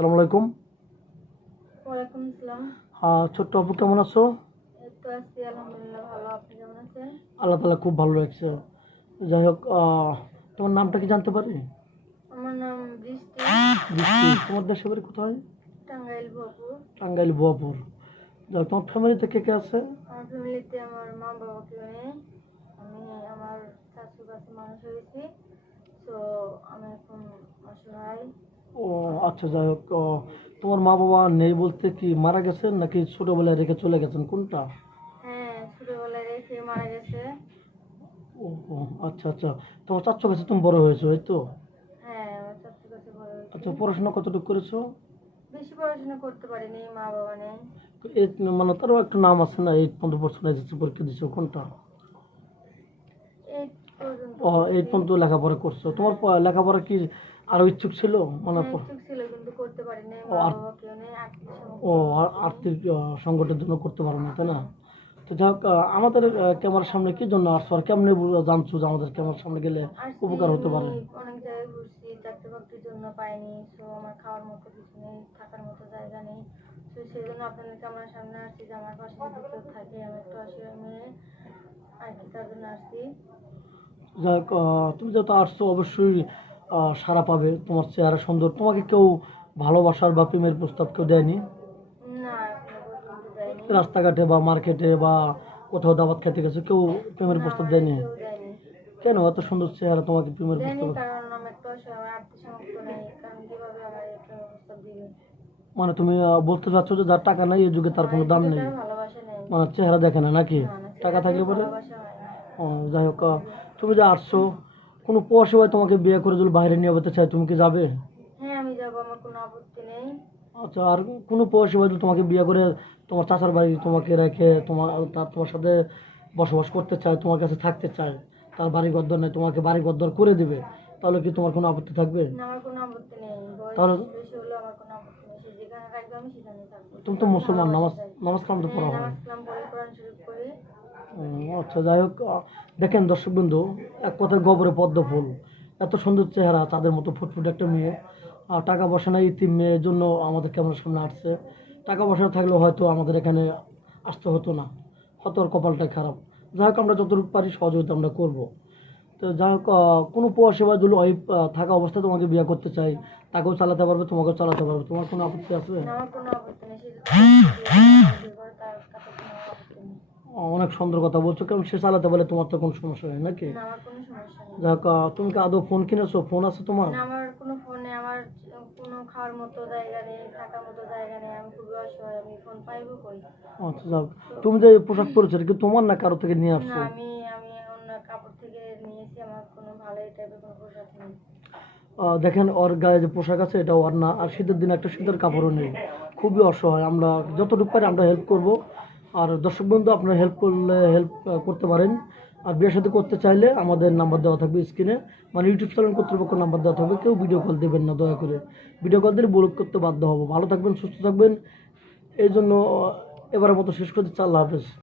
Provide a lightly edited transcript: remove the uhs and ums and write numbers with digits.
আসসালামু আলাইকুম। ওয়ালাইকুম আসসালাম। ছোট্ট আপু কেমন আছো? এই তো আছি আলহামদুলিল্লাহ ভালো। আপনি কেমন আছেন? আল্লাহ তাআলা খুব ভালো রাখছে। যাই হোক, তোমার নামটা কি জানতে পারি? আমার নাম বৃষ্টি। বৃষ্টি। তোমার দেশের বাড়ি কোথায়? টাঙ্গাইল ভরপুর। টাঙ্গাইল বোয়াপুর। যাই হোক, তোমার ফ্যামিলিতে কে কে আছে? আমার ফ্যামিলিতে আমার মা বাবা কেউ নেই। আমি আমার শাশুর কাছে মানুষ হয়েছি। তো আমি এখন অসহায়। ও আচ্ছা, যাই হোক, তোমার মা বাবা নেই বলতে কি মারা গেছেন নাকি ছোটবেলায় রেখে চলে গেছেন, কোনটা? হ্যাঁ, ছোটবেলায় রেখে মারা গেছে। ও ও, আচ্ছা আচ্ছা। তোমার চাচ্চু কাছে তুমি বড় হয়েছো, এই তো? হ্যাঁ, আমার শাশুর কাছে বড় হয়েছি। আচ্ছা, পড়াশোনা কতটুকু করেছো? বেশি পড়াশোনা করতে পারিনি, মা বাবা নেই। এইট, মানে তারও একটা নাম আছে না, 8 পর্যন্ত পড়াশোনা এসেছে, পরীক্ষা দিছো, কোনটা? এই পর্যন্ত ও, এইট করছি। পর্যন্ত লেখাপড়া করছো। তোমার লেখাপড়া কি আরো ইচ্ছুক ছিল, মানে হ্যাঁ, ইচ্ছুক ছিল কিন্তু করতে পারিনি, ও মা আর বাবা কেউ নেই, আর্থিক ও সমস্যার মধ্যে। আর্থিক সংকটের জন্য করতে পারো না, তাই না? তো যাই হোক, আমাদের ক্যামেরার সামনে কি জন্য আসছো আর কেমনে জানছো যে আমাদের ক্যামেরার সামনে গেলে আসছি, উপকার হতে আমি পারে? অনেক জায়গায় ঘুরছি, চাকরি বাকরির জন্য পাইনি। তো আমার খাওয়ার মতো কিছু নেই, থাকার মতো জায়গা নেই। তো সেই জন্য আপনাদের ক্যামেরার সামনে আসছি যে আমার পাশে যদি কেউ থাকে, আমি একটু অসহায় মেয়ে আর কি, তার জন্য আসছি। যাই হোক, তুমি যত আসছো অবশ্যই সাড়া পাবে। তোমার চেহারা সুন্দর, তোমাকে কেউ ভালোবাসার বা প্রেমের প্রস্তাব কেউ দেয়নি? না, এখনো পর্যন্ত দেয়নি। রাস্তাঘাটে বা মার্কেটে বা কোথাও দাওয়াত খেতে গেছো, কেউ প্রেমের না, প্রস্তাব আমার দেয়নি? কেউ দেয়নি। কেন এত সুন্দর চেহারা, তোমাকে প্রেমের দেয়নি প্রস্তাব? কারণ আমি একটু অসহায়, আমার আর্থিক সামর্থ্য নেই, কারণ কিভাবে আমার একটা প্রস্তাব দিবে। মানে তুমি বলতে চাচ্ছো যে যার টাকা নাই এই যুগে তার আমার কোনো এই দাম যুগে নেই? তার ভালোবাসা নেই। মানে চেহারা দেখে না নাকি? না না, টাকা চেহারাতেও থাকলে পরে? ভালোবাসা হয় না ও, যাই হোক, এই যুগে। তুমি যে আসছো, কোনো প্রবাসী ভাই তোমাকে বিয়ে করে যদি বাইরে নিয়ে যেতে চায়, তুমি কি যাবে? হ্যাঁ, আমি যাবো, আমার কোনো আপত্তি নেই। আচ্ছা, আর কোনো প্রবাসী ভাই যদি তোমাকে বিয়ে করে তোমার চাচার বাড়ি তোমাকে রেখে তোমার সাথে বসবাস করতে চায়, তোমার কাছে থাকতে চায়, তার বাড়ি ঘরদর নেই, তোমাকে বাড়ি ঘরদর করে দিবে, তাহলে কি তোমার কোনো আপত্তি থাকবে? না, আমার কোনো আপত্তি নেই। বয়স তাহলে বেশি হলেও আমার কোনো আপত্তি নেই। সে যেখানে থাকবে আমি সেখানেই থাকবো। তুমি শুধু তো আমি মুসলমান, ভালোবাসা নামাজ চাই। নামাজ কালাম তো হ্যাঁ, পড়া হয়। নামাজ কালাম পড়ি, কোরআন শরীফ পড়ি। আচ্ছা, যাই হোক, দেখেন দর্শক বন্ধু, এক কথায় গোবরে পদ্ম ফুল, এত সুন্দর চেহারা, তাদের মতো ফুটফুটে একটা মেয়ে, আর টাকা পয়সা নাই, ইতিম মেয়ের জন্য আমাদের ক্যামেরার সামনে আসছে। টাকা পয়সা থাকলেও হয়তো আমাদের এখানে আসতে হতো না, হয়তো ওর কপালটাই খারাপ। যাই হোক, আমরা যতটুকু পারি সহযোগিতা আমরা করবো। তো যাই হোক, কোনো প্রবাসী বা যদি ওই থাকা অবস্থায় তোমাকে বিয়ে করতে চাই, তাকেও চালাতে পারবে, তোমাকেও চালাতে পারবে, তোমার কোনো আপত্তি আছে? না, আমার কোনো আপত্তি নেই। সে যদি আমাকে বিয়ে করে, তার তাতে কোনো আপত্তি নেই। অনেক সুন্দর কথা বলছো, কারণ সে চালাতে পারলে তোমার তো কোনো সমস্যা নেই নাকি? না, আমার কোনো সমস্যা নেই। যাই হোক, তুমি কি আদৌ ফোন কিনেছো, ফোন আছে তোমার? না, আমার কোনো ফোন নেই, আমার কোনো খাওয়ার মতো জায়গা নেই, থাকার মতো জায়গা নেই, আমি খুবই অসহায়, আমি ফোন পাইবো কই? আচ্ছা, যাক, তুমি যে পোশাক পরেছো এটা কি তোমার না কারো থেকে নিয়ে না, আসছো? আমি আমি অন্য কাপড় থেকে নিয়েছি, আমার কোনো ভালো এই টাইপের কোনো পোশাক নেই। দেখেন, ওর গায়ে যে পোশাক আছে এটা ওর না, আর শীতের দিনে একটা শীতের কাপড়ও নেই। খুবই অসহায়, আমরা যতটুকু পারি আমরা হেল্প করব। আর দর্শক বন্ধু, আপনারা হেল্প করলে হেল্প করতে পারেন। আর বিয়ের সাথে করতে চাইলে আমাদের নাম্বার দেওয়া থাকবে স্ক্রিনে, মানে ইউটিউব চ্যানেল কর্তৃপক্ষ নাম্বার দেওয়া থাকবে। কেউ ভিডিও কল দেবেন না দয়া করে, ভিডিও কল দিলে ব্লক করতে বাধ্য হবো। ভালো থাকবেন, সুস্থ থাকবেন, এই জন্য এবারের মতো শেষ করতে চাই। আল্লাহ হাফেজ।